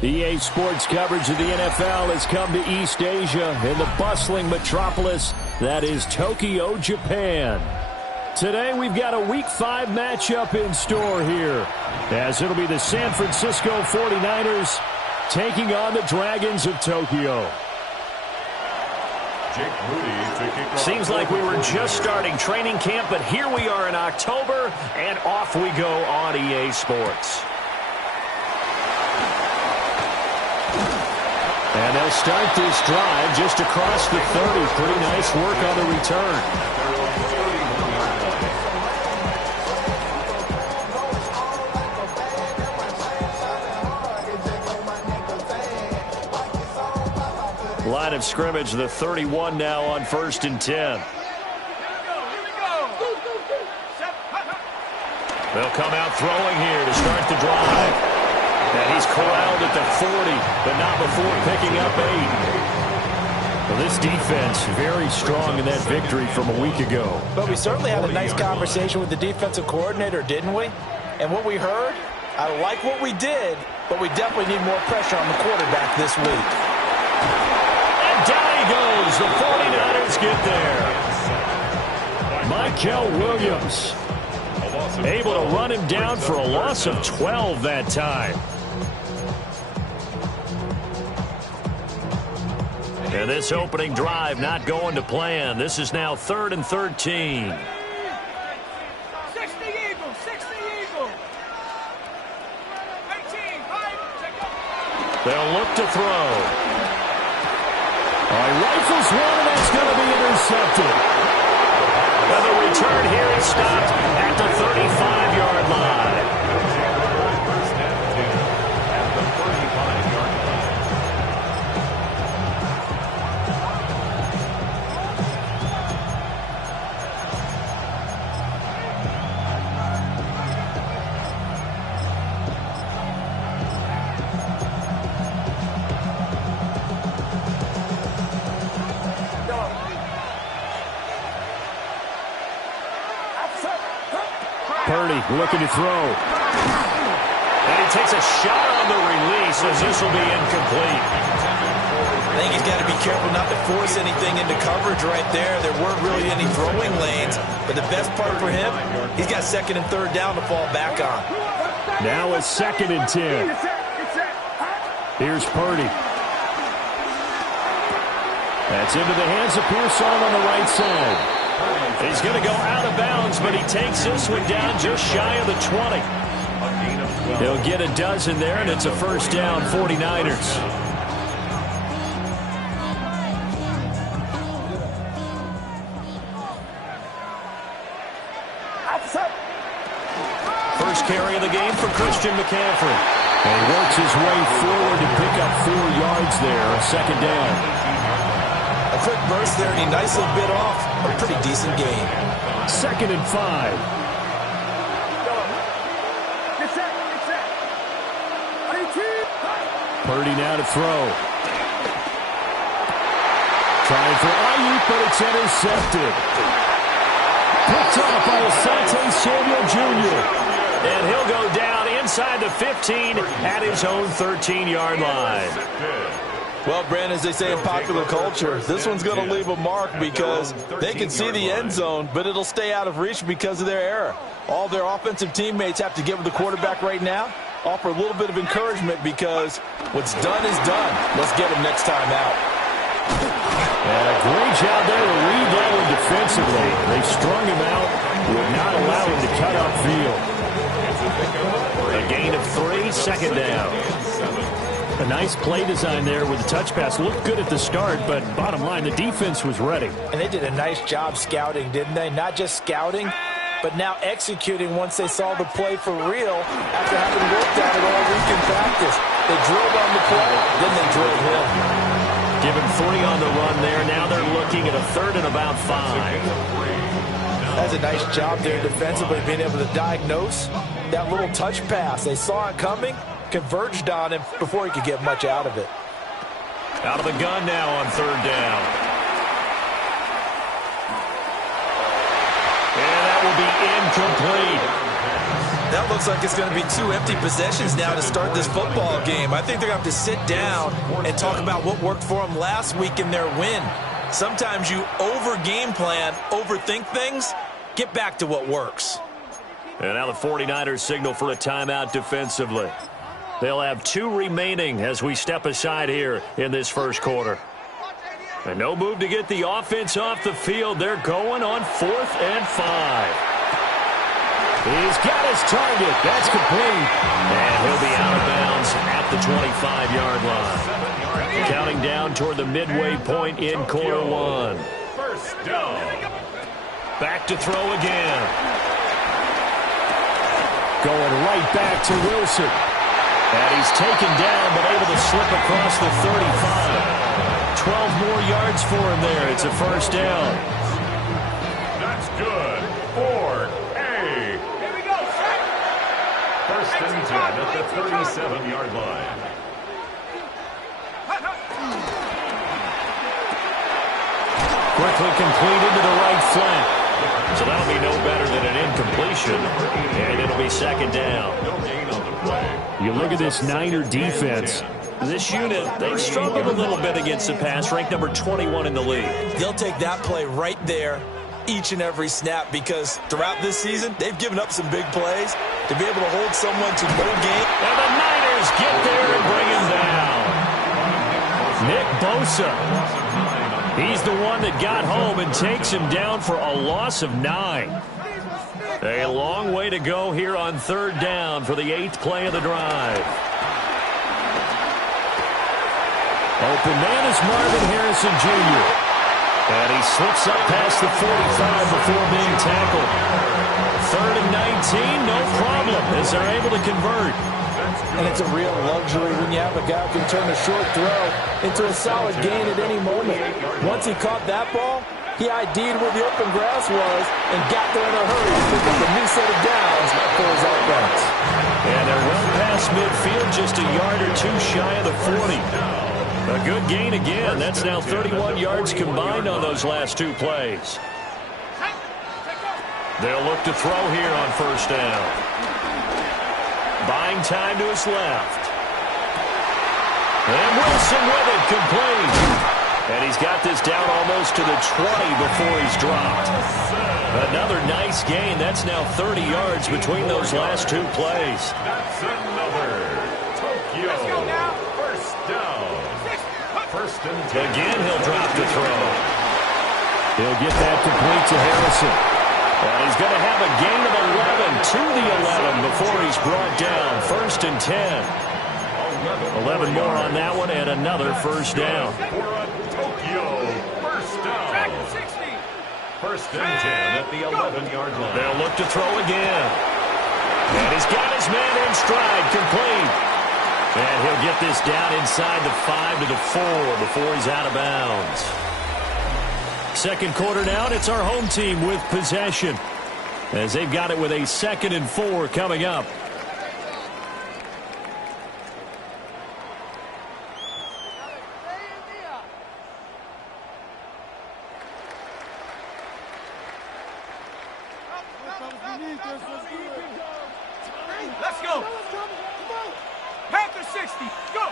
EA Sports coverage of the NFL has come to East Asia in the bustling metropolis that is Tokyo, Japan. Today we've got a Week 5 matchup in store here, as it'll be the San Francisco 49ers taking on the Dragons of Tokyo. Seems like we were just starting training camp, but here we are in October, and off we go on EA Sports. And they'll start this drive just across the 30. Pretty nice work on the return. Line of scrimmage, the 31 now on 1st and 10. They'll come out throwing here to start the drive. And he's corralled at the 40, but not before picking up 8. Well, this defense very strong in that victory from a week ago. But we certainly had a nice conversation with the defensive coordinator, didn't we? And what we heard, I like what we did, but we definitely need more pressure on the quarterback this week. And down he goes. The 49ers get there. Mykel Williams able to run him down for a loss of 12 that time. And this opening drive not going to plan. This is now 3rd and 13. 60 Eagles, 60 Eagles. 18, 5, they'll look to throw. Rifles one, and that's going to be intercepted. And the return here is stopped at the 35-yard line. Purdy looking to throw. And he takes a shot on the release as this will be incomplete. I think he's got to be careful not to force anything into coverage right there. There weren't really any throwing lanes, but the best part for him, he's got 2nd and 3rd down to fall back on. Now it's 2nd and 10. Here's Purdy. That's into the hands of Pearson on the right side. He's going to go out of bounds, but he takes this one down just shy of the 20. He'll get a dozen there, and it's a 1st down, 49ers. First carry of the game for Christian McCaffrey. And he works his way forward to pick up 4 yards there, a 2nd down. A quick burst there, and he nicely bit off a pretty decent gain. 2nd and 5. Purdy now to throw. Trying for Ayuk, but it's intercepted. Picked off by Asante Samuel Jr. And he'll go down inside the 15 at his own 13-yard line. Well, Brandon, as they say in popular culture, this one's going to leave a mark because they can see the end zone, but it'll stay out of reach because of their error. All their offensive teammates have to give the quarterback right now, offer a little bit of encouragement because what's done is done. Let's get him next time out. And a great job there to read that one defensively. They strung him out, would not allow him to cut upfield. A gain of 3, 2nd down. A nice play design there with the touch pass. Looked good at the start, but bottom line, the defense was ready. And they did a nice job scouting, didn't they? Not just scouting, but now executing once they saw the play for real after having worked at it all week in practice. They drilled on the play, then they drilled him. Give him 3 on the run there. Now they're looking at a 3rd and about 5. That's a nice job there defensively, being able to diagnose that little touch pass. They saw it coming, converged on him before he could get much out of it. Out of the gun now on 3rd down. And that will be incomplete. That looks like it's going to be 2 empty possessions now to start this football game. I think they're going to have to sit down and talk about what worked for them last week in their win. Sometimes you over-game plan, overthink things. Get back to what works. And now the 49ers signal for a timeout defensively. They'll have 2 remaining as we step aside here in this first quarter. And no move to get the offense off the field. They're going on 4th and 5. He's got his target. That's complete. And he'll be out of bounds at the 25-yard line. Counting down toward the midway point in quarter 1. First down. Back to throw again. Going right back to Wilson. And he's taken down but able to slip across the 35. 12 more yards for him there. It's a first down. That's good. 4A. Here we go, set. First and 10 at the 37-yard line. Quickly completed to the right flank. So that'll be no better than an incompletion. And it'll be second down. You look at this Niner defense. This unit, they've struggled a little bit against the pass, ranked number 21 in the league. They'll take that play right there each and every snap because throughout this season, they've given up some big plays. To be able to hold someone to no gain. And the Niners get there and bring him down. Nick Bosa. He's the one that got home and takes him down for a loss of 9. A long way to go here on third down for the 8th play of the drive. Open man is Marvin Harrison Jr. And he slips up past the 45 before being tackled. 3rd and 19, no problem, as they're able to convert. And it's a real luxury when you have a guy who can turn a short throw into a solid gain at any moment. Once he caught that ball, he ID'd where the open grass was and got there in a hurry to pick up a new set of downs for his offense. And they're well past midfield, just a yard or 2 shy of the 40. A good gain again. That's now 31 yards combined on those last 2 plays. They'll look to throw here on first down. Buying time to his left. And Wilson with it, complete. And he's got this down almost to the 20 before he's dropped. Another nice gain. That's now 30 yards between those last 2 plays. That's another Tokyo. First down. First and 10. Again, he'll drop the throw. He'll get that complete to Harrison. And he's going to have a gain of 11 to the 11 before he's brought down. First and 10. 11 more on that one and another first down. For a Tokyo first down. 60. First and 10 at the 11-yard line. They'll look to throw again. And he's got his man in stride, complete. And he'll get this down inside the 5 to the 4 before he's out of bounds. Second quarter down, it's our home team with possession as they've got it with a 2nd and 4 coming up. Let's go. Panther 60. Go.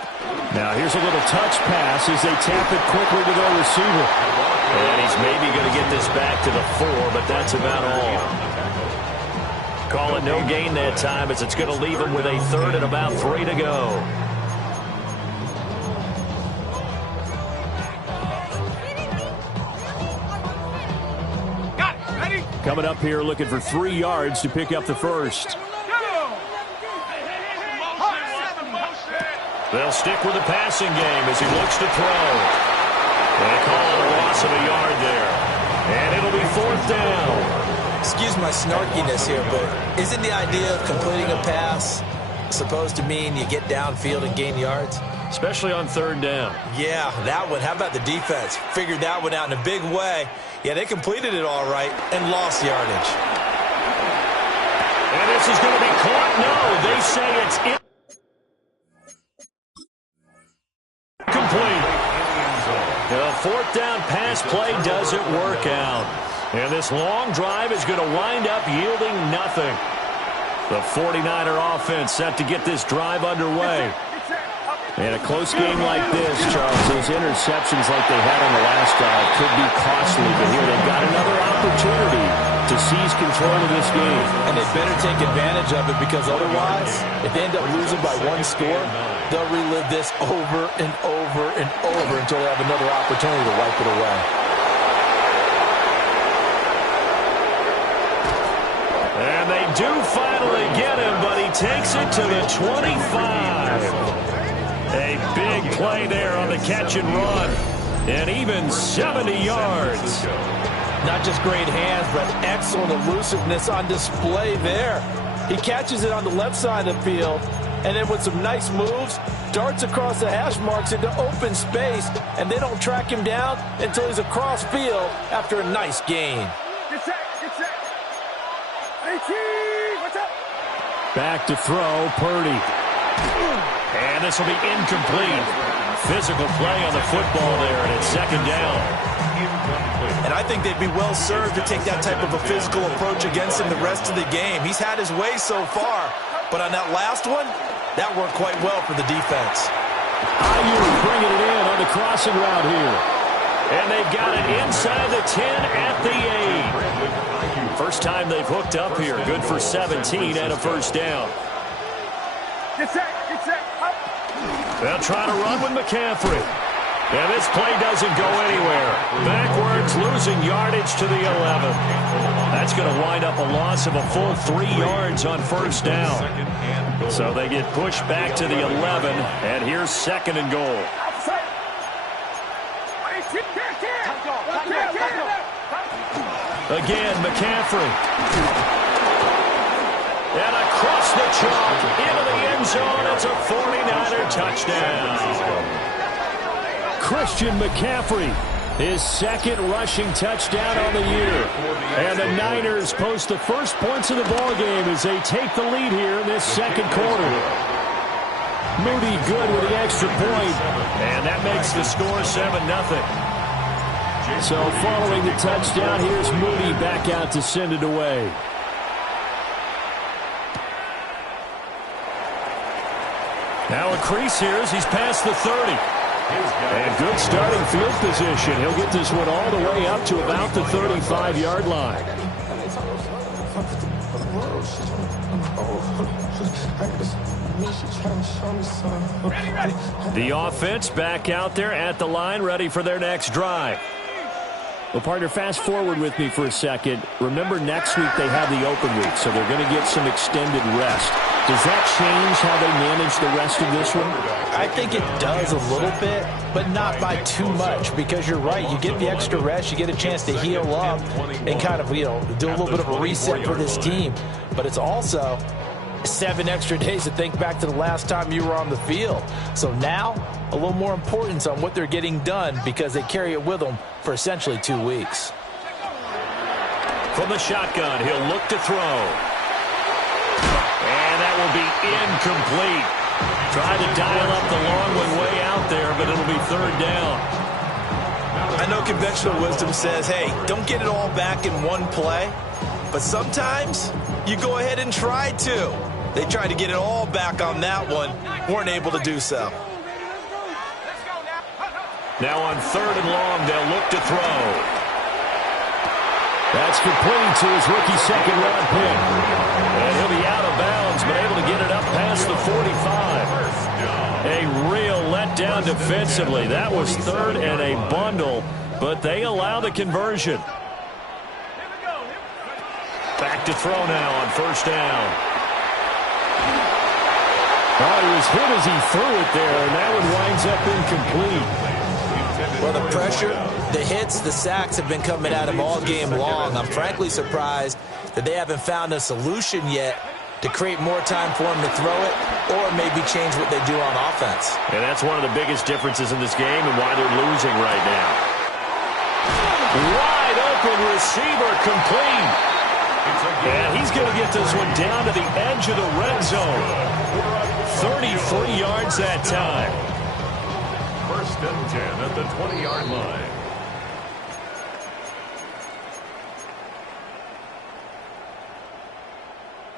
Now here's a little touch pass as they tap it quickly to their receiver. And he's maybe going to get this back to the 4, but that's about all. Call it no gain that time as it's going to leave him with a 3rd and about 3 to go. Got it. Ready? Coming up here looking for 3 yards to pick up the first. They'll stick with the passing game as he looks to throw. They call it a loss of a yard there. And it'll be 4th down. Excuse my snarkiness here, but isn't the idea of completing a pass supposed to mean you get downfield and gain yards? Especially on 3rd down. Yeah, that one. How about the defense? Figured that one out in a big way. Yeah, they completed it all right and lost yardage. And this is going to be caught. No, they say it's incomplete. The 4th down pass play doesn't work out. And this long drive is going to wind up yielding nothing. The 49er offense set to get this drive underway. In a close game like this, Charles, those interceptions like they had on the last drive could be costly, but here they've got another opportunity to seize control of this game. And they better take advantage of it, because otherwise, if they end up losing by one score, they'll relive this over and over and over until they have another opportunity to wipe it away. And they do finally get him, but he takes it to the 25. A big play there on the catch and run. And even 70 yards. Not just great hands, but excellent elusiveness on display there. He catches it on the left side of the field, and then with some nice moves, darts across the hash marks into open space, and they don't track him down until he's across field after a nice gain. Get set. What's up? Back to throw, Purdy. And this will be incomplete. Physical play on the football there, and it's second down. And I think they'd be well served to take that type of a physical approach against him the rest of the game. He's had his way so far, but on that last one, that worked quite well for the defense. Ayuk bringing it in on the crossing route here. And they've got it inside the 10 at the 8. First time they've hooked up here. Good for 17 and a first down. Get set. Up. They'll try to run with McCaffrey. And this play doesn't go anywhere. Backwards, losing yardage to the 11. That's going to wind up a loss of a full 3 yards on first down. So they get pushed back to the 11, and here's second and goal. Again, McCaffrey. And across the chalk, into the end zone, it's a 49er touchdown. Christian McCaffrey, his second rushing touchdown on the year. And the Niners post the first points of the ballgame as they take the lead here in this second quarter. Moody good with the extra point, and that makes the score 7-0. So following the touchdown, here's Moody back out to send it away. Now a crease here as he's past the 30. And good starting field position. He'll get this one all the way up to about the 35-yard line. The offense back out there at the line, ready for their next drive. Well, partner, fast forward with me for a second. Remember, next week they have the open week, so they're going to get some extended rest. Does that change how they manage the rest of this one? I think it does a little bit, but not by too much, because you're right. You get the extra rest, you get a chance to heal up and kind of, do a little bit of a reset for this team. But it's also 7 extra days to think back to the last time you were on the field. So now, a little more importance on what they're getting done, because they carry it with them for essentially 2 weeks. From the shotgun, he'll look to throw. And that will be incomplete. Try to dial up the long one way out there, but it'll be third down. I know conventional wisdom says, hey, don't get it all back in one play. But sometimes you go ahead and try to. They tried to get it all back on that one. Weren't able to do so. Now on third and long, they'll look to throw. That's complete to his rookie second-round pick. And he'll be out of bounds, but able to get it up past the 45. A real letdown defensively. That was third and a bundle, but they allow the conversion. Back to throw now on first down. Oh, he was hit as he threw it there, and that one winds up incomplete. Well, the pressure, the hits, the sacks have been coming at him all game long. I'm frankly surprised that they haven't found a solution yet to create more time for him to throw it, or maybe change what they do on offense. And that's one of the biggest differences in this game and why they're losing right now. Wide open receiver, complete. And he's going to get this one down to the edge of the red zone. 33 yards that time. First and 10 at the 20-yard line.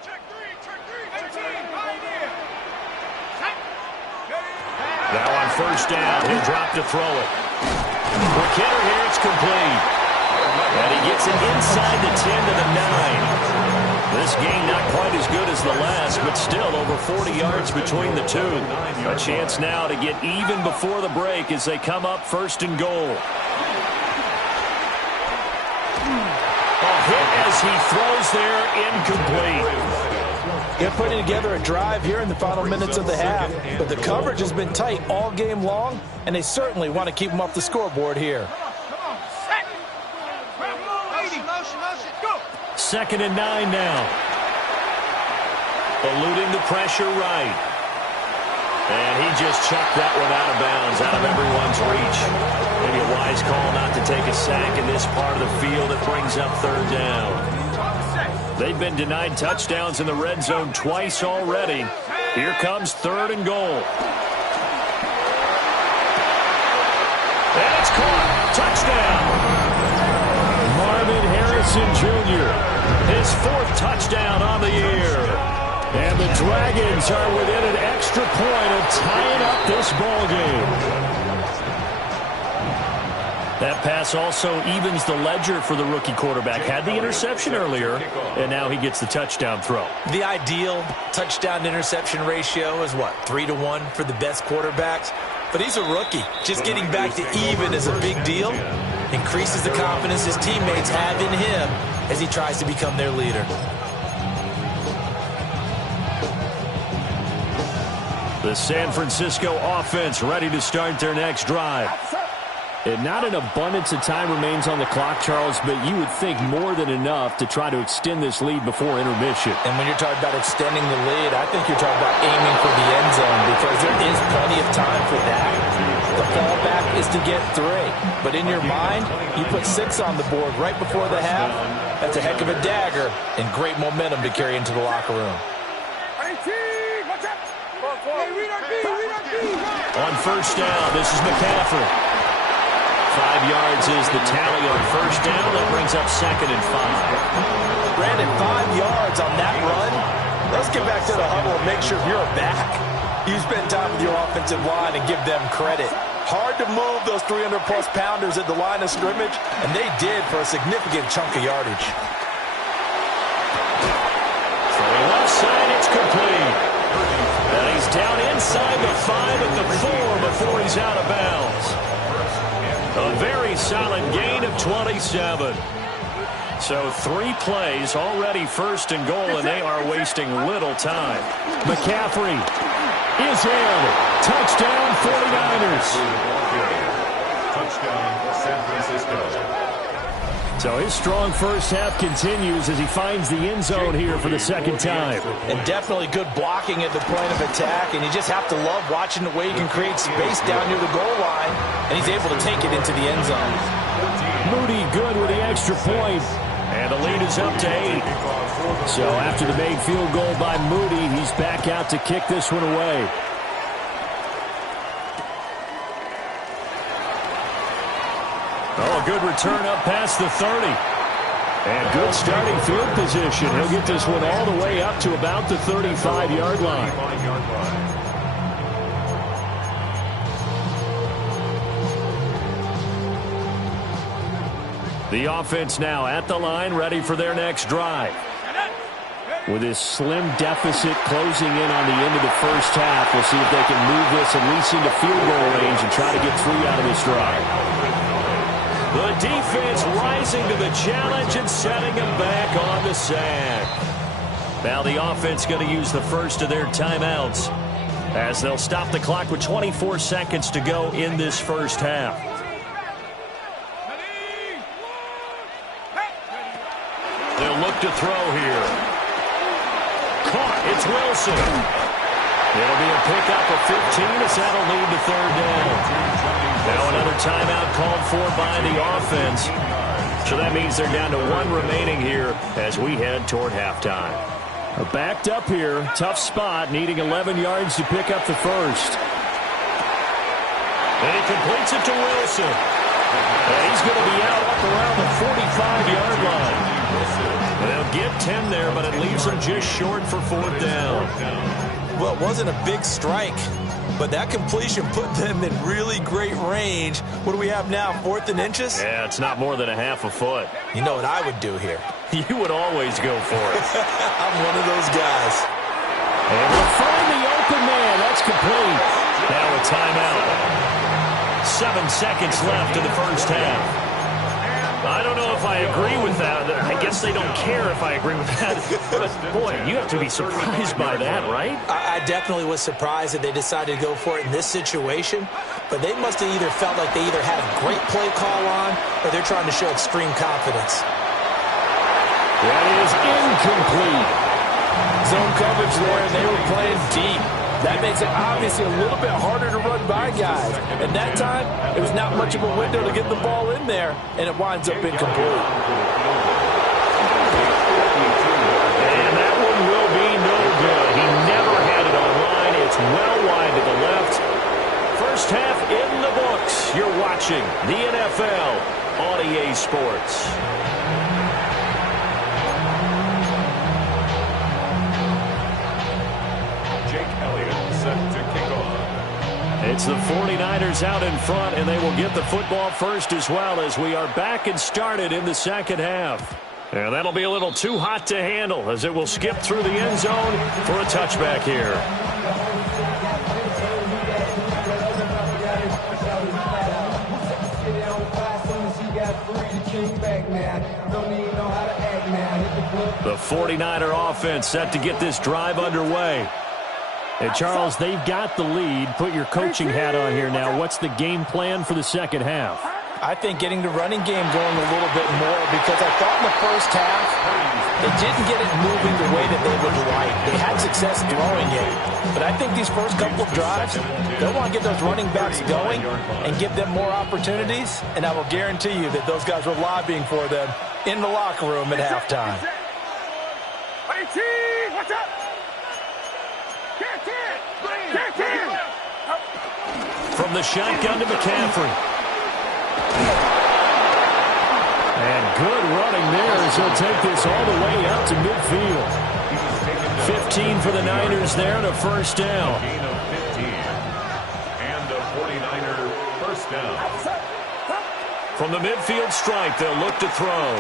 Check three. first down. He'll drop to throw it. McKinnon here, it's complete. And he gets it inside the 10 to the 9. This game not quite as good as the last, but still over 40 yards between the two. A chance now to get even before the break as they come up first and goal. A hit as he throws there, incomplete. They're putting together a drive here in the final minutes of the half, but the coverage has been tight all game long, and they certainly want to keep them off the scoreboard here. Second and 9 now. Eluding the pressure right. And he just chucked that one out of bounds, out of everyone's reach. Maybe a wise call not to take a sack in this part of the field. It brings up third down. They've been denied touchdowns in the red zone twice already. Here comes third and goal. And it's caught. Touchdown. Marvin Harrison Jr. His fourth touchdown on the year. And the Dragons are within an extra point of tying up this ball game. That pass also evens the ledger for the rookie quarterback. Had the interception earlier, and now he gets the touchdown throw. The ideal touchdown-interception ratio is what, 3-to-1 for the best quarterbacks? But he's a rookie. Just getting back to even is a big deal. Increases the confidence his teammates have in him as he tries to become their leader. The San Francisco offense ready to start their next drive. And not an abundance of time remains on the clock, Charles, but you would think more than enough to try to extend this lead before intermission. And when you're talking about extending the lead, I think you're talking about aiming for the end zone because there is plenty of time for that. The fallback is to get 3. But in your mind, you put 6 on the board right before the half. That's a heck of a dagger and great momentum to carry into the locker room. On first down, this is McCaffrey. 5 yards is the tally on first down. That brings up second and 5. Brandon, 5 yards on that run. Let's get back to the huddle and make sure you're back. You spend time with your offensive line and give them credit. Hard to move those 300-plus pounders at the line of scrimmage, and they did for a significant chunk of yardage. Throwing left side, it's complete. And he's down inside the 5 at the 4 before he's out of bounds. A very solid gain of 27. So 3 plays, already first and goal, and they are wasting little time. McCaffrey is in. Touchdown, 49ers. Touchdown, San Francisco. So his strong first half continues as he finds the end zone here for the second time. And definitely good blocking at the point of attack, and you just have to love watching the way he can create space down near the goal line, and he's able to take it into the end zone. Moody good with the extra point, and the lead is up to 8. So after the made field goal by Moody, he's back out to kick this one away. Oh, a good return up past the 30. And good starting field position. He'll get this one all the way up to about the 35-yard line. The offense now at the line, ready for their next drive. With this slim deficit closing in on the end of the first half, we'll see if they can move this at least into field goal range and try to get 3 out of this drive. The defense rising to the challenge and setting him back on the sack. Now the offense going to use the first of their timeouts as they'll stop the clock with 24 seconds to go in this first half. They'll look to throw here. Caught. It's Wilson. It'll be a pickup of 15 as that'll lead to third down. Now another timeout called for by the offense. So that means they're down to 1 remaining here as we head toward halftime. Backed up here. Tough spot. Needing 11 yards to pick up the first. And he completes it to Wilson. And he's going to be out up around the 45-yard line. They'll get 10 there, but it leaves them just short for fourth down. Well, it wasn't a big strike, but that completion put them in really great range. What do we have now, 4th and inches? Yeah, it's not more than a half a foot. You know what I would do here? You would always go for it. I'm one of those guys. And we'll find the open man. That's complete. Now a timeout. 7 seconds left in the first half. I don't know if I agree with that. I guess they don't care if I agree with that. But, boy, you have to be surprised by that, right? I definitely was surprised that they decided to go for it in this situation. But they must have either felt like they either had a great play call on or they're trying to show extreme confidence. That is incomplete. Zone coverage there, and they were playing deep. That makes it obviously a little bit harder to run by guys. At that time, it was not much of a window to get the ball in there, and it winds up incomplete. And that one will be no good. He never had it online. It's well wide to the left. First half in the books. You're watching the NFL on EA Sports. It's the 49ers out in front, and they will get the football first as well as we are back and started in the second half. And that'll be a little too hot to handle as it will skip through the end zone for a touchback here. The 49er offense set to get this drive underway. Hey, Charles, they've got the lead. Put your coaching hat on here now. What's the game plan for the second half? I think getting the running game going a little bit more because I thought in the first half they didn't get it moving the way that they would like. They had success throwing it. But I think these first couple of drives, they'll want to get those running backs going and give them more opportunities. And I will guarantee you that those guys were lobbying for them in the locker room at halftime. What's up? From the shotgun to McCaffrey. And good running there as he'll take this all the way out to midfield. 15 for the Niners there and a first down. Gain of 15. And a 49er first down. From the midfield stripe, they'll look to throw.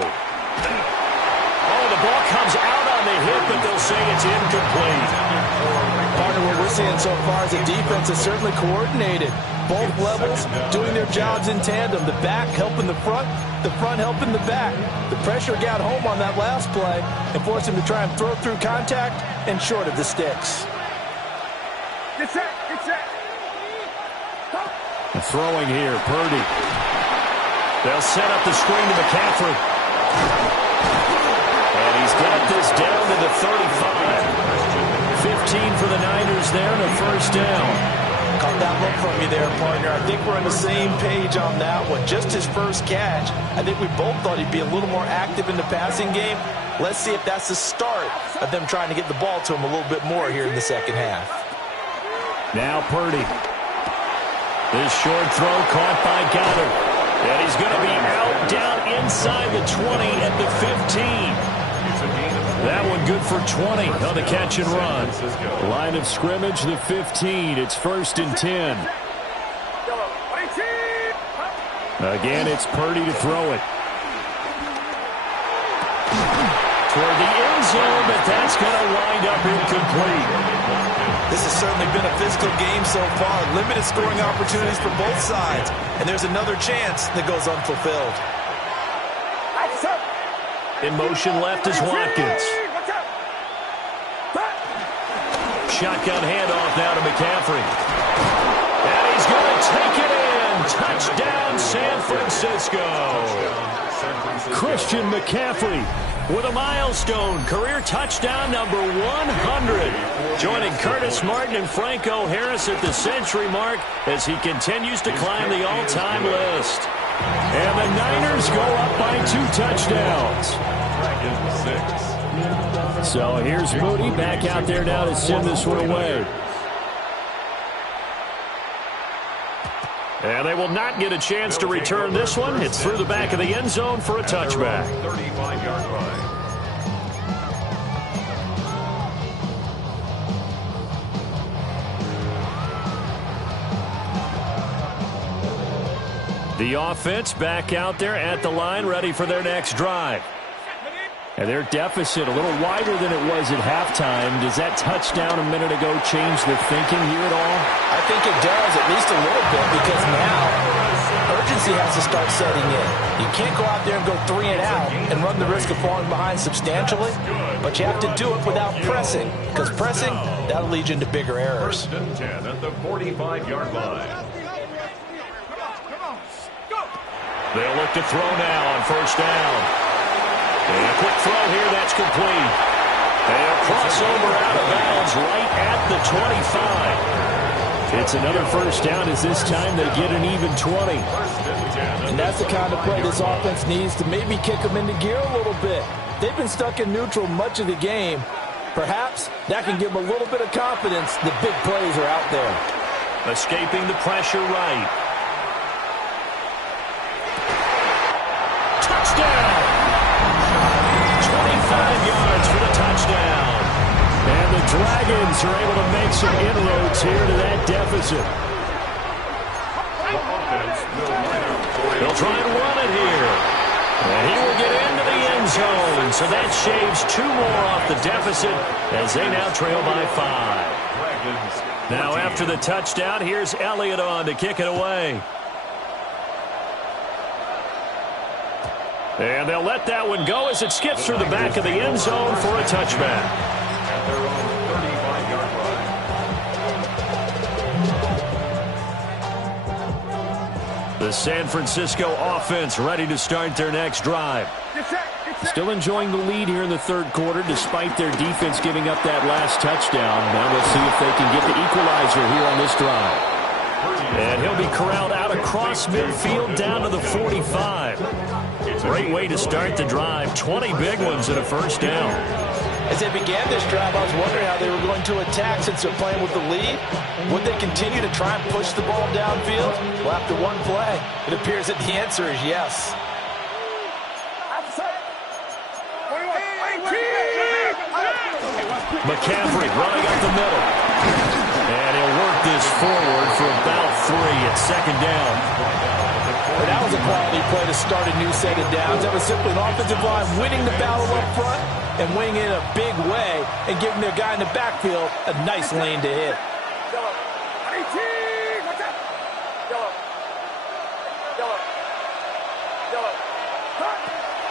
Oh, the ball comes out on the hip, but they'll say it's incomplete. Partner, what we're seeing so far is the defense is certainly coordinated. Both levels doing their jobs in tandem. The back helping the front helping the back. The pressure got home on that last play and forced him to try and throw through contact and short of the sticks. Get set, get set. Throwing here, Purdy. They'll set up the screen to McCaffrey. And he's got this down to the 35. 15 for the Niners there and a first down. Caught that look from you there, partner. I think we're on the same page on that one. Just his first catch. I think we both thought he'd be a little more active in the passing game. Let's see if that's the start of them trying to get the ball to him a little bit more here in the second half. Now Purdy. This short throw caught by Goddard. And he's going to be out down inside the 20 at the 15. That one good for 20 on the catch and run. Line of scrimmage, the 15. It's first and 10. Again, it's Purdy to throw it. Toward the end zone, but that's going to wind up incomplete. This has certainly been a physical game so far. Limited scoring opportunities for both sides. And there's another chance that goes unfulfilled. In motion left is Watkins. Shotgun handoff now to McCaffrey. And he's going to take it in. Touchdown, San Francisco. Christian McCaffrey with a milestone career touchdown number 100. Joining Curtis Martin and Franco Harris at the century mark as he continues to climb the all-time list. And the Niners go up by 2 touchdowns. So here's Moody back out there now to send this one away. And they will not get a chance to return this one. It's through the back of the end zone for a touchback. 35-yard line. The offense back out there at the line, ready for their next drive. And their deficit a little wider than it was at halftime. Does that touchdown a minute ago change the thinking here at all? I think it does, at least a little bit, because now urgency has to start setting in. You can't go out there and go 3 and out and run the risk of falling behind substantially, but you have to do it without pressing, because pressing, that'll lead you into bigger errors. First and 10 at the 45-yard line. They'll look to throw now on first down. And a quick throw here, that's complete. They'll cross over out of bounds right at the 25. It's another first down as this time they get an even 20. And that's the kind of play this offense needs to maybe kick them into gear a little bit. They've been stuck in neutral much of the game. Perhaps that can give them a little bit of confidence the big plays are out there. Escaping the pressure right. Touchdown! 25 yards for the touchdown. And the Dragons are able to make some inroads here to that deficit. They'll try and run it here. And he will get into the end zone. So that shaves 2 more off the deficit as they now trail by 5. Now after the touchdown, here's Elliott on to kick it away. And they'll let that one go as it skips through the back of the end zone for a touchback. At their own 35-yard line. The San Francisco offense ready to start their next drive. Still enjoying the lead here in the third quarter despite their defense giving up that last touchdown. Now we'll see if they can get the equalizer here on this drive. And he'll be corralled out across midfield down to the 45. Great way to start the drive. 20 big ones and a first down. As they began this drive, I was wondering how they were going to attack since they're playing with the lead. Would they continue to try and push the ball downfield? Well, after one play, it appears that the answer is yes. McCaffrey running up the middle. And he'll work this forward for about 3 at second down. But that was a quality play to start a new set of downs. That was simply an offensive line winning the battle up front and winning it in a big way and giving their guy in the backfield a nice lane to hit.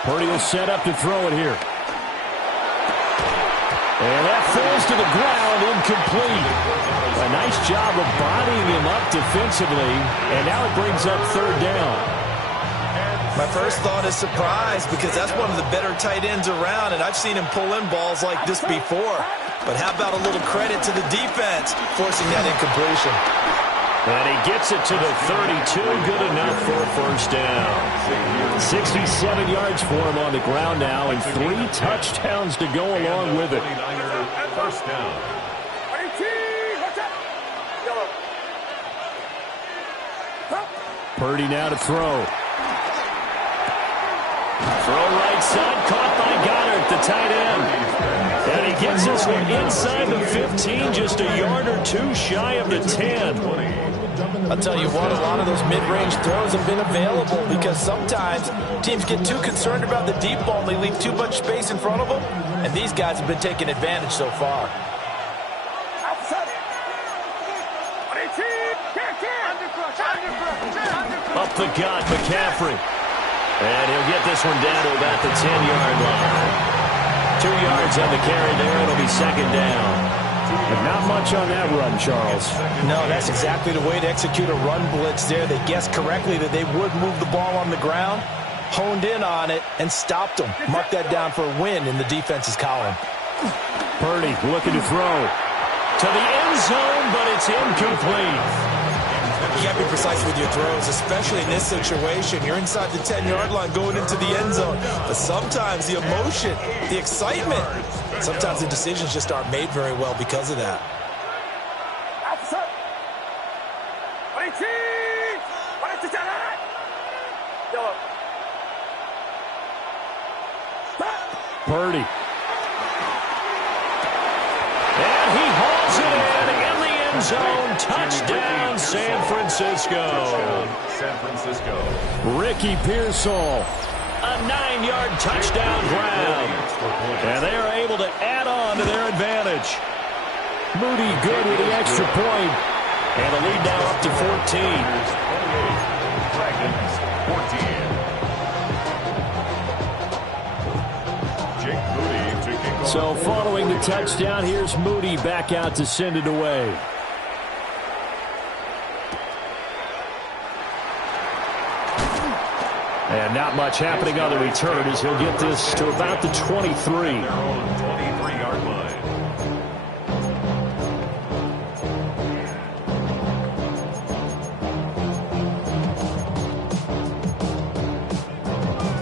Purdy will set up to throw it here. And that falls to the ground, incomplete. A nice job of bodying him up defensively, and now it brings up third down. My first thought is surprise because that's one of the better tight ends around, and I've seen him pull in balls like this before. But how about a little credit to the defense forcing that incompletion? And he gets it to the 32, good enough for a first down. 67 yards for him on the ground now, and 3 touchdowns to go along with it. First down. Purdy now to throw. Throw right side, caught by Goddard, the tight end. And he gets this one inside the 15, just a yard or 2 shy of the 10. I'll tell you what, a lot of those mid-range throws have been available because sometimes teams get too concerned about the deep ball and they leave too much space in front of them, and these guys have been taking advantage so far. Up the gut, McCaffrey. And he'll get this one down to about the 10-yard line. 2 yards on the carry there. It'll be second down. But not much on that run, Charles. No, that's exactly the way to execute a run blitz there. They guessed correctly that they would move the ball on the ground, honed in on it, and stopped them. Mark that down for a win in the defense's column. Purdy looking to throw. To the end zone, but it's incomplete. You got to be precise with your throws, especially in this situation. You're inside the 10-yard line going into the end zone. But sometimes the emotion, the excitement, sometimes the decisions just aren't made very well because of that. Purdy. And he hauls it in the end end zone. Touchdown, San Francisco. San Francisco. Ricky Pearsall, a 9-yard touchdown grab. And they are able to add on to their advantage. Moody good with the extra point. And the lead now up to 14. Dragons 14. Jake Moody to kick off. So following the touchdown, here's Moody back out to send it away. And not much happening on the return as he'll get this to about the 23. Their own 23-yard line.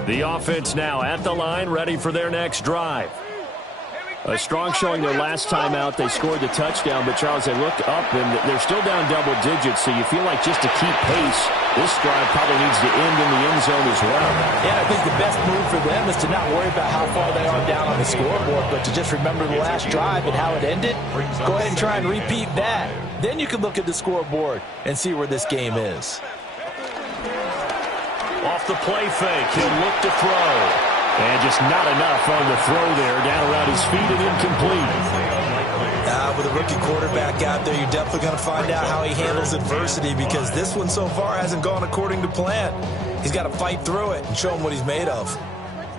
The offense now at the line, ready for their next drive. A strong showing their last time out. They scored the touchdown, but, Charles, they looked up, and they're still down double digits, so you feel like just to keep pace, this drive probably needs to end in the end zone as well. Yeah, I think the best move for them is to not worry about how far they are down on the scoreboard, but to just remember the last drive and how it ended. Go ahead and try and repeat that. Then you can look at the scoreboard and see where this game is. Off the play fake, he'll look to throw. And just not enough on the throw there. Down around his feet and incomplete. With a rookie quarterback out there, you're definitely going to find out how he handles adversity, because this one so far hasn't gone according to plan. He's got to fight through it and show him what he's made of.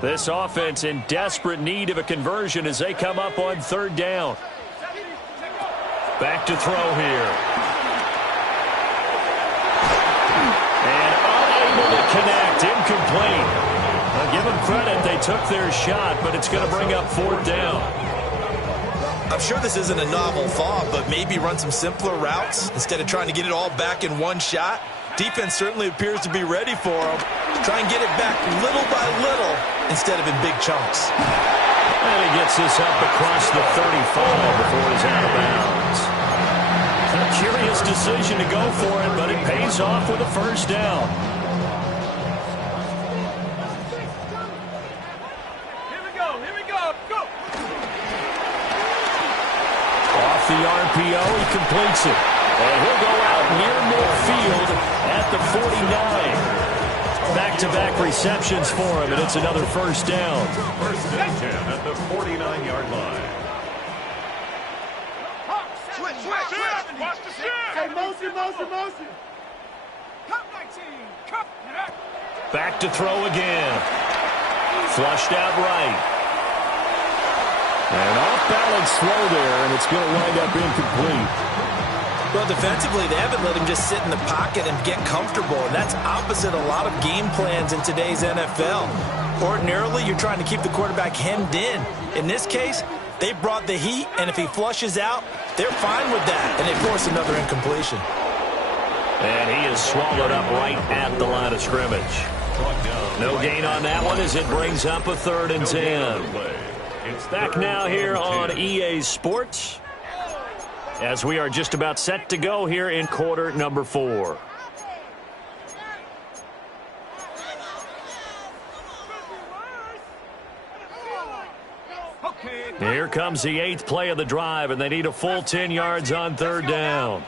This offense in desperate need of a conversion as they come up on third down. Back to throw here. And unable to connect. Incomplete. I'll give them credit. They took their shot, but it's going to bring up fourth down. I'm sure this isn't a novel thought, but maybe run some simpler routes instead of trying to get it all back in one shot. Defense certainly appears to be ready for him. Try and get it back little by little instead of in big chunks. And he gets this up across the 35 before he's out of bounds. A curious decision to go for it, but it pays off with a first down. The RPO, he completes it. And he'll go out near midfield at the 49. Back-to-back receptions for him, and it's another first down. First and 10 at the 49-yard line. Switch. Watch the shift. Hey, motion. Cup 19. Cup. Back to throw again. Flushed out right. And off-balance throw there, and it's going to wind up incomplete. Well, defensively, they haven't let him just sit in the pocket and get comfortable, and that's opposite a lot of game plans in today's NFL. Ordinarily, you're trying to keep the quarterback hemmed in. In this case, they brought the heat, and if he flushes out, they're fine with that, and they force another incompletion. And he is swallowed up right at the line of scrimmage. No gain on that one as it brings up a 3rd and 10. Back now here on EA Sports as we are just about set to go here in quarter number 4. Here comes the 8th play of the drive, and they need a full 10 yards on third down.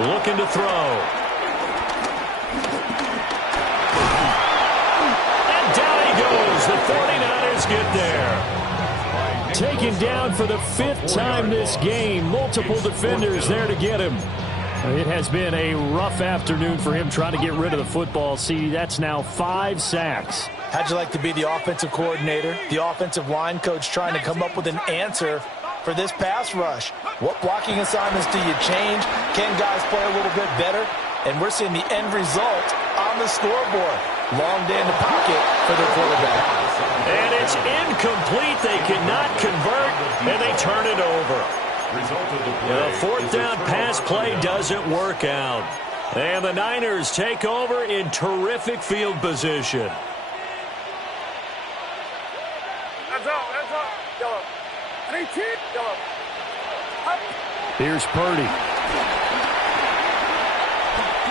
Looking to throw. The 49ers get there. Taken down for the 5th time this game. Multiple defenders there to get him. It has been a rough afternoon for him trying to get rid of the football. See, that's now 5 sacks. How'd you like to be the offensive coordinator, the offensive line coach, trying to come up with an answer for this pass rush? What blocking assignments do you change? Can guys play a little bit better? And we're seeing the end result on the scoreboard. Long day in the pocket for their quarterback. And it's incomplete. They cannot convert, and they turn it over. The 4th down pass play doesn't work out. And the Niners take over in terrific field position. That's all. Yellow. 18. Yellow. Here's Purdy.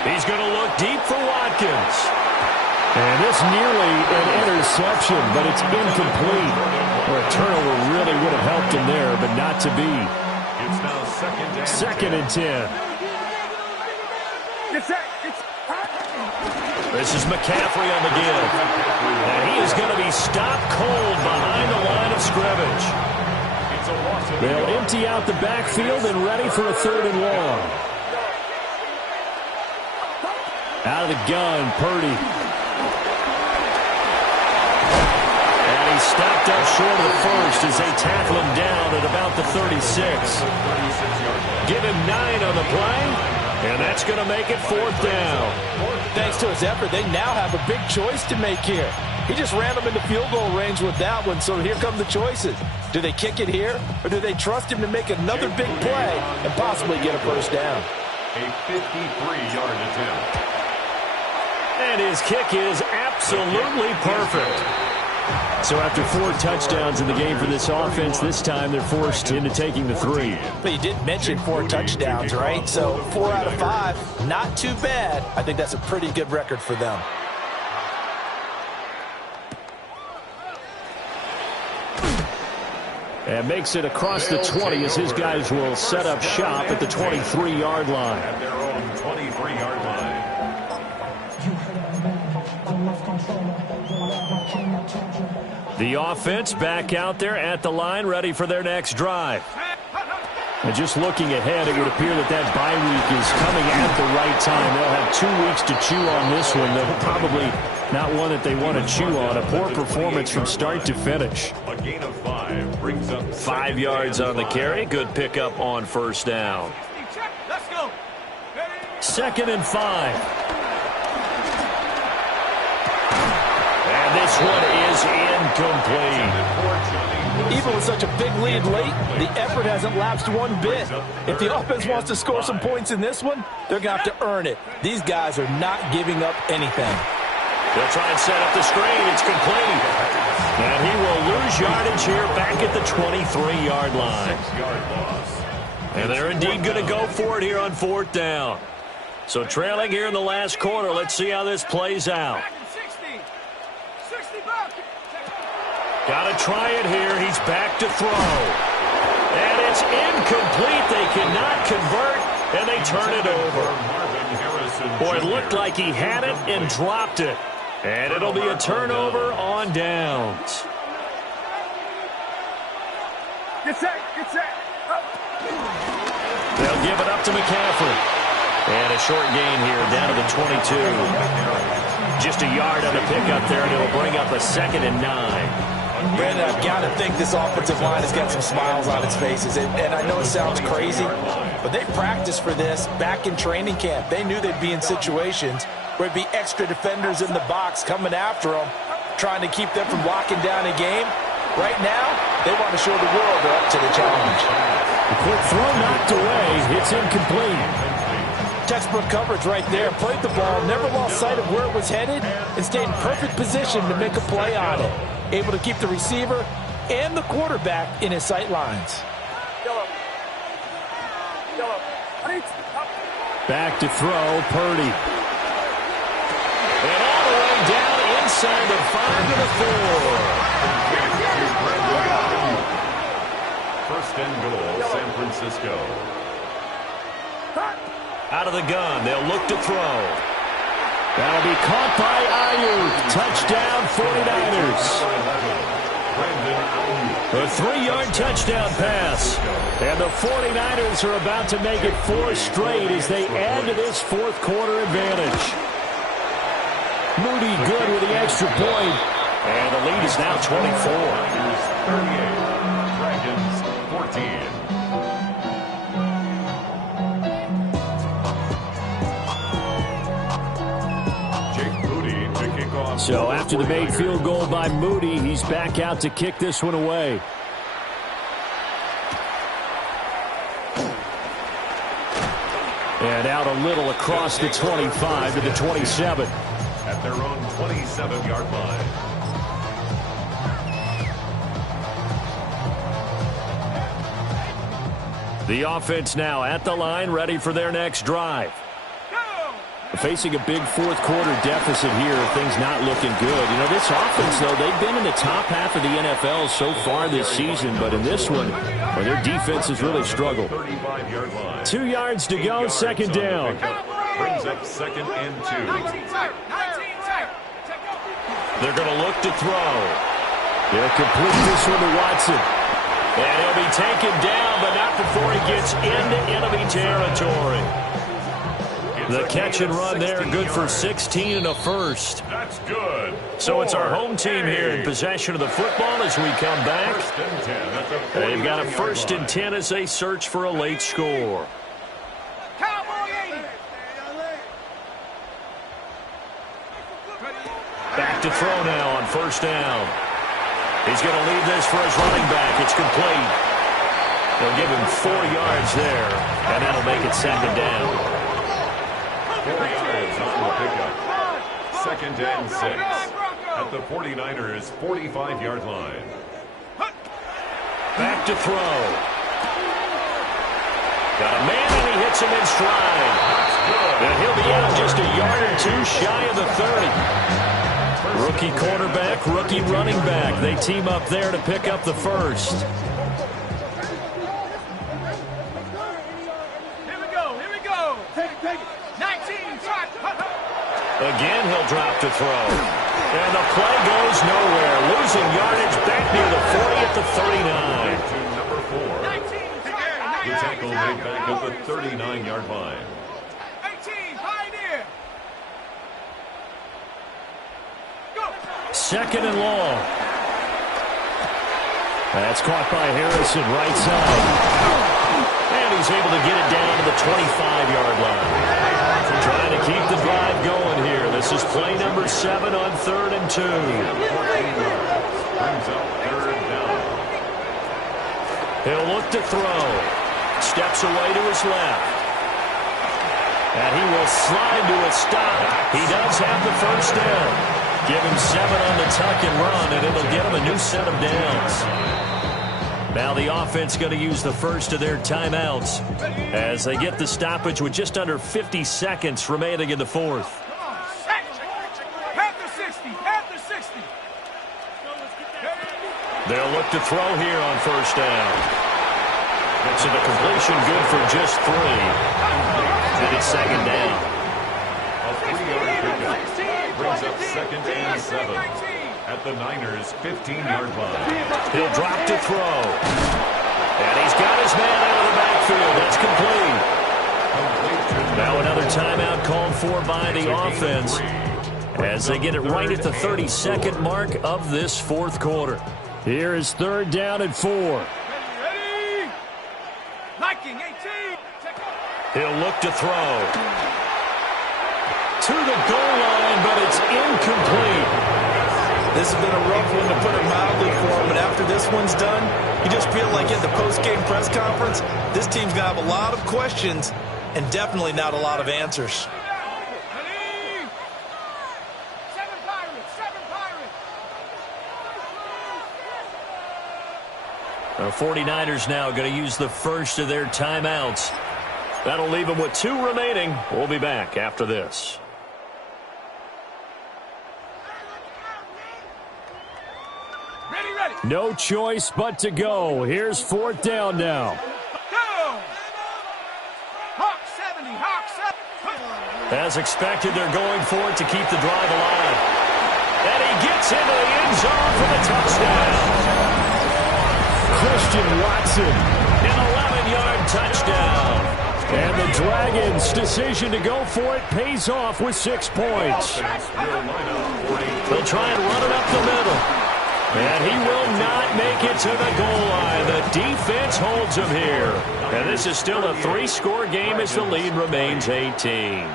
He's going to look deep for Watkins. And this nearly an interception, but it's incomplete. Well, a turnover really would have helped him there, but not to be. It's now second and 10. This is McCaffrey on the give. And he is going to be stopped cold behind the line of scrimmage. They'll empty out the backfield and ready for a 3rd and long. Out of the gun, Purdy. And he's stopped up short of the first as they tackle him down at about the 36. Give him 9 on the play. And that's going to make it 4th down. Thanks to his effort, they now have a big choice to make here. He just ran them into field goal range with that one, so here come the choices. Do they kick it here, or do they trust him to make another big play and possibly get a first down? A 53-yard attempt. And his kick is absolutely perfect. So after 4 touchdowns in the game for this offense, this time they're forced into taking the 3. But you did mention 4 touchdowns, right? So 4 out of 5, not too bad. I think that's a pretty good record for them. And makes it across the 20 as his guys will set up shop at the 23-yard line. At their own 23-yard line. The offense back out there at the line, ready for their next drive. And just looking ahead, it would appear that that bye week is coming at the right time. They'll have 2 weeks to chew on this one. They're probably not one that they want to chew on. A poor performance from start to finish. A gain of 5 brings up 5 yards on the carry. Good pickup on 1st down. Let's go. 2nd and 5. And this one is incomplete. Even with such a big lead late, the effort hasn't lapsed one bit. If the offense wants to score some points in this one, they're going to have to earn it. These guys are not giving up anything. They'll try and set up the screen. It's complete. And he will lose yardage here back at the 23-yard line. 6-yard loss. And they're indeed going to go for it here on 4th down. So trailing here in the last quarter. Let's see how this plays out. Got to try it here. He's back to throw. And it's incomplete. They cannot convert, and they turn it over. Boy, it looked like he had it and dropped it. And it'll be a turnover on downs. Get set. They'll give it up to McCaffrey. And a short gain here down to the 22. Just a yard on the pickup there, and it'll bring up a 2nd and 9. Brandon, I've got to think this offensive line has got some smiles on its faces. And I know it sounds crazy, but they practiced for this back in training camp. They knew they'd be in situations where it'd be extra defenders in the box coming after them, trying to keep them from locking down a game. Right now, they want to show the world they're up to the challenge. A quick throw knocked away. It's incomplete. Textbook coverage right there. Played the ball, never lost sight of where it was headed, and stayed in perfect position to make a play on it. Able to keep the receiver and the quarterback in his sight lines. Back to throw, Purdy. And all the way down inside the 5 to the 4. 1st and goal, San Francisco. Out of the gun, they'll look to throw. That'll be caught by Ayuk. Touchdown, 49ers. A 3-yard touchdown pass. And the 49ers are about to make it 4 straight as they add to this 4th quarter advantage. Moody good with the extra point. And the lead is now 24. 38. Dragons 14. So after the made field goal by Moody, he's back out to kick this one away. And out a little across the 25 to the 27. At their own 27-yard line. The offense now at the line, ready for their next drive. The Facing a big fourth-quarter deficit here, things not looking good. You know, this offense, though, they've been in the top half of the NFL so far this season, but in this one, well, their defense has really struggled. 2 yards to go, second down. Brings up 2nd and 2. They're going to look to throw. They'll complete this one to Watson. And he'll be taken down, but not before he gets into enemy territory. The catch and run there, good for 16 and a first. That's good. So it's our home team here in possession of the football as we come back. They've got a 1st and 10 as they search for a late score. Back to throw now on 1st down. He's going to leave this for his running back. It's complete. They'll give him 4 yards there, and that'll make it 2nd down. 4 yards on the pickup. 2nd and 6 at the 49ers' 45-yard line. Back to throw. Got a man, and he hits him in stride. And he'll be out just a yard or 2 shy of the 30. Rookie quarterback, rookie running back. They team up there to pick up the first. Here we go. Take it. 19, shot. Again, he'll drop to throw. And the play goes nowhere. Losing yardage back near the 40 at the 39. To number 4. The tackle made back at the 39-yard line. 18, Pioneer. 2nd and long. That's caught by Harrison, right side. And he's able to get it down to the 25-yard line. Trying to keep the drive going here. This is play number 7 on 3rd and 2. Brings up 3rd down. He'll look to throw. Steps away to his left. And he will slide to a stop. He does have the 1st down. Give him 7 on the tuck and run, and it'll get him a new set of downs. Now the offense going to use the first of their timeouts as they get the stoppage with just under 50 seconds remaining in the 4th. Panther 60. They'll look to throw here on 1st down. So the completion good for just 3. And it's 2nd down. A 3-yard pickup. Brings up 2nd and 7 at the Niners' 15-yard line. He'll drop to throw. And he's got his man out of the backfield. That's complete. Now another timeout called for by the offense as they get it right at the 32nd mark of this 4th quarter. Here is 3rd down and 4. Ready? Liking 18. He'll look to throw. To the goal line, but it's incomplete. This has been a rough one, to put it mildly, for him. But after this one's done, you just feel like at the post-game press conference, this team's going to have a lot of questions and definitely not a lot of answers. Ready? 7 Pirates. The 49ers now going to use the first of their timeouts. That'll leave them with 2 remaining. We'll be back after this. Ready. No choice but to go. Here's 4th down now. Go! Hawk 70. As expected, they're going for it to keep the drive alive. And he gets into the end zone for the touchdown. Christian Watson, an 11-yard touchdown. And the Dragons' decision to go for it pays off with 6 points. They'll try and run it up the middle. And he will not make it to the goal line. The defense holds him here. And this is still a 3-score game as the lead remains 18.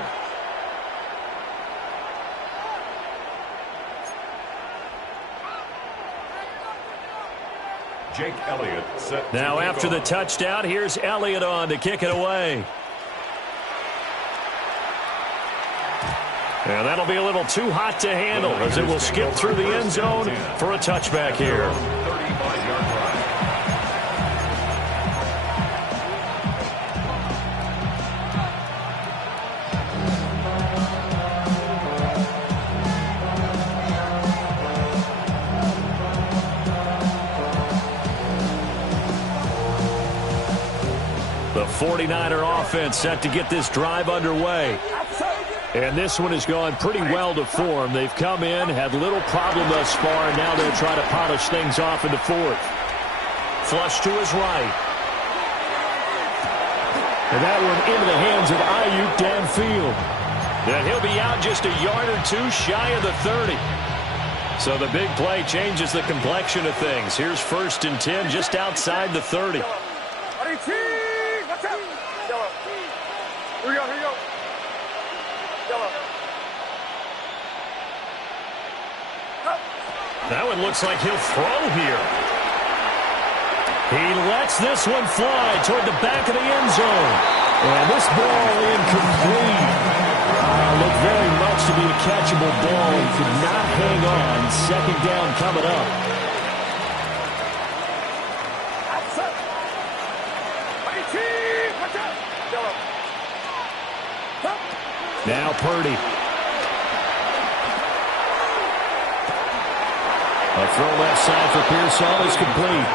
Jake Elliott set. Now after the touchdown, here's Elliott on to kick it away. And that'll be a little too hot to handle as it will skip through the end zone for a touchback here. 35-yard line. The 49er offense set to get this drive underway. And this one has gone pretty well to form. They've come in, had little problem thus far, and now they'll try to polish things off in the fourth. Flush to his right. And that one into the hands of Ayuk downfield. And he'll be out just a yard or two shy of the 30. So the big play changes the complexion of things. Here's 1st and 10 just outside the 30. That one looks like he'll throw here. He lets this one fly toward the back of the end zone. And this ball incomplete. Looked very much to be a catchable ball. He could not hang on. 2nd down coming up. Now Purdy. A throw left side for Pearsall is complete.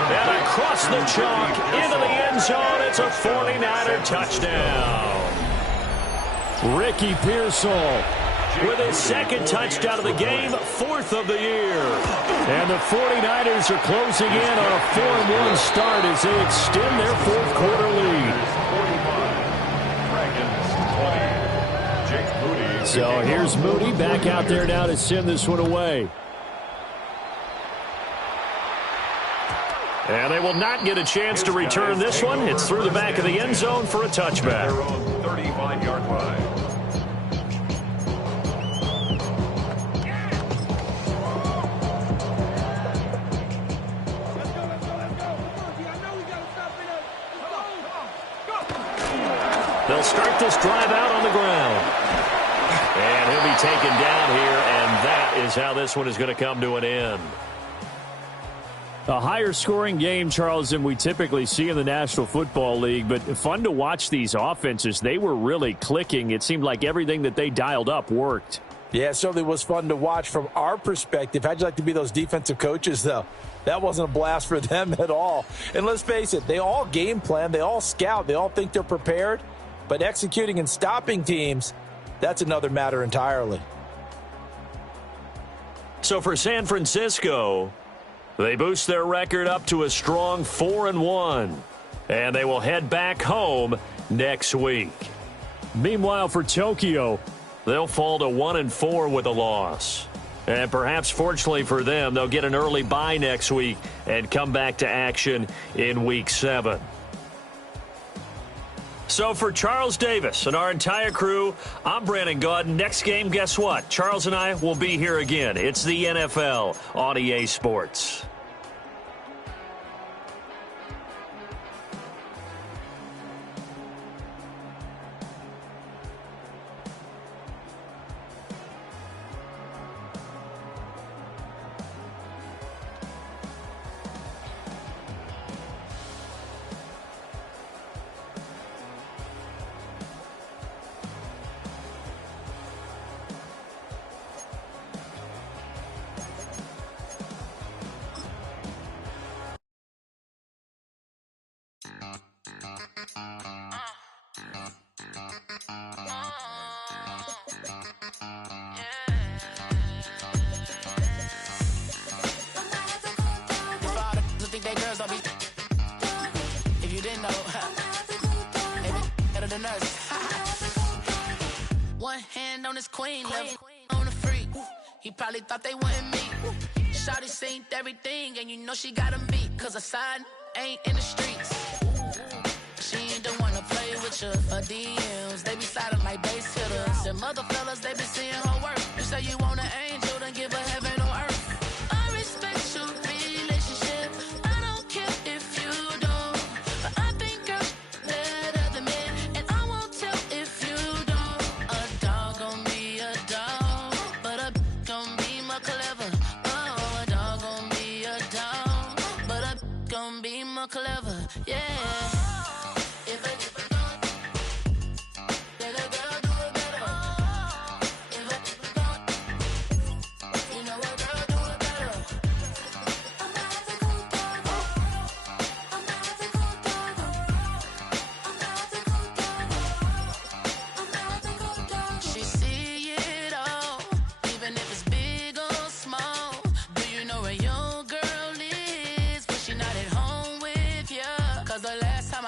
And across the chalk into the end zone. It's a 49er touchdown. Ricky Pearsall with his 2nd touchdown of the game, 4th of the year. And the 49ers are closing in on a 4-1 start as they extend their 4th quarter lead. So here's Moody back out there now to send this one away. And they will not get a chance to return this one. It's through the back of the end zone for a touchback. 35-yard line. They'll start this drive out on the ground. And he'll be taken down here, and that is how this one is going to come to an end. A higher scoring game, Charles, than we typically see in the National Football League, but fun to watch these offenses. They were really clicking. It seemed like everything that they dialed up worked. Yeah, it certainly was fun to watch from our perspective. How'd you like to be those defensive coaches, though? That wasn't a blast for them at all. And let's face it, they all game plan, they all scout, they all think they're prepared, but executing and stopping teams, that's another matter entirely. So for San Francisco, they boost their record up to a strong 4-1, and they will head back home next week. Meanwhile, for Tokyo, they'll fall to 1-4 with a loss. And perhaps fortunately for them, they'll get an early bye next week and come back to action in Week 7. So for Charles Davis and our entire crew, I'm Brandon Gaudin. Next game, guess what? Charles and I will be here again. It's the NFL on EA Sports. One hand on his queen, left on the freak. He probably thought they wouldn't meet. Shawty seen everything, and you know she got him beat. Cause her side ain't in the streets. She ain't the one to play with you. Her DMs, they be sliding like base hitters. And mother fellas, they be seeing her work. You say you want an angel, then give her heaven on earth. I respect your relationship. I don't care if you don't. But I think girls better than men. And I won't tell if you don't. A dog gon' be a dog, but a gon' be more clever. Oh, a dog gon' be a dog, but a gon' be more clever. Yeah. If a girl do it better. If a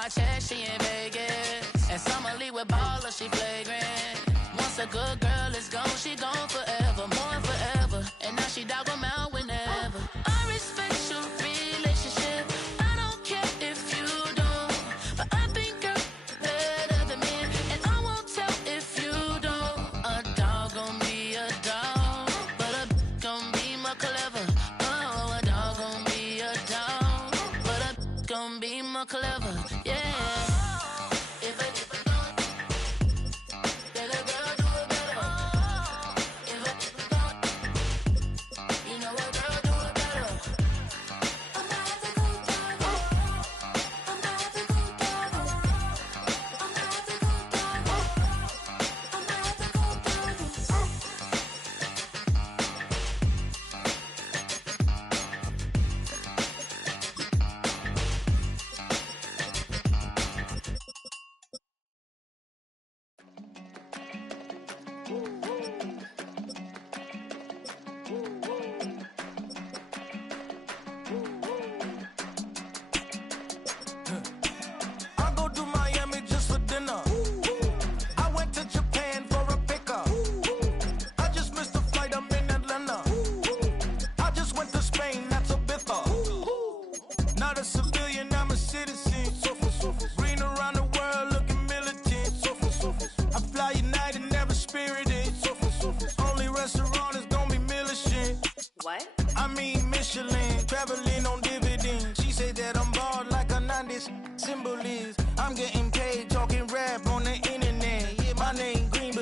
my chest, she in Vegas. And Summer Lee with baller, she flagrant. Once a good girl is gone, she gone forever, more forever. And now she dog 'em out whenever. I respect your relationship. I don't care if you don't. But I think you're better than me. And I won't tell if you don't. A dog gon' be a dog. But a gon' be more clever. Oh, a dog gon' be a dog. But a gon' be more clever. Yeah. Symbol is I'm getting paid talking rap on the internet. Yeah, my name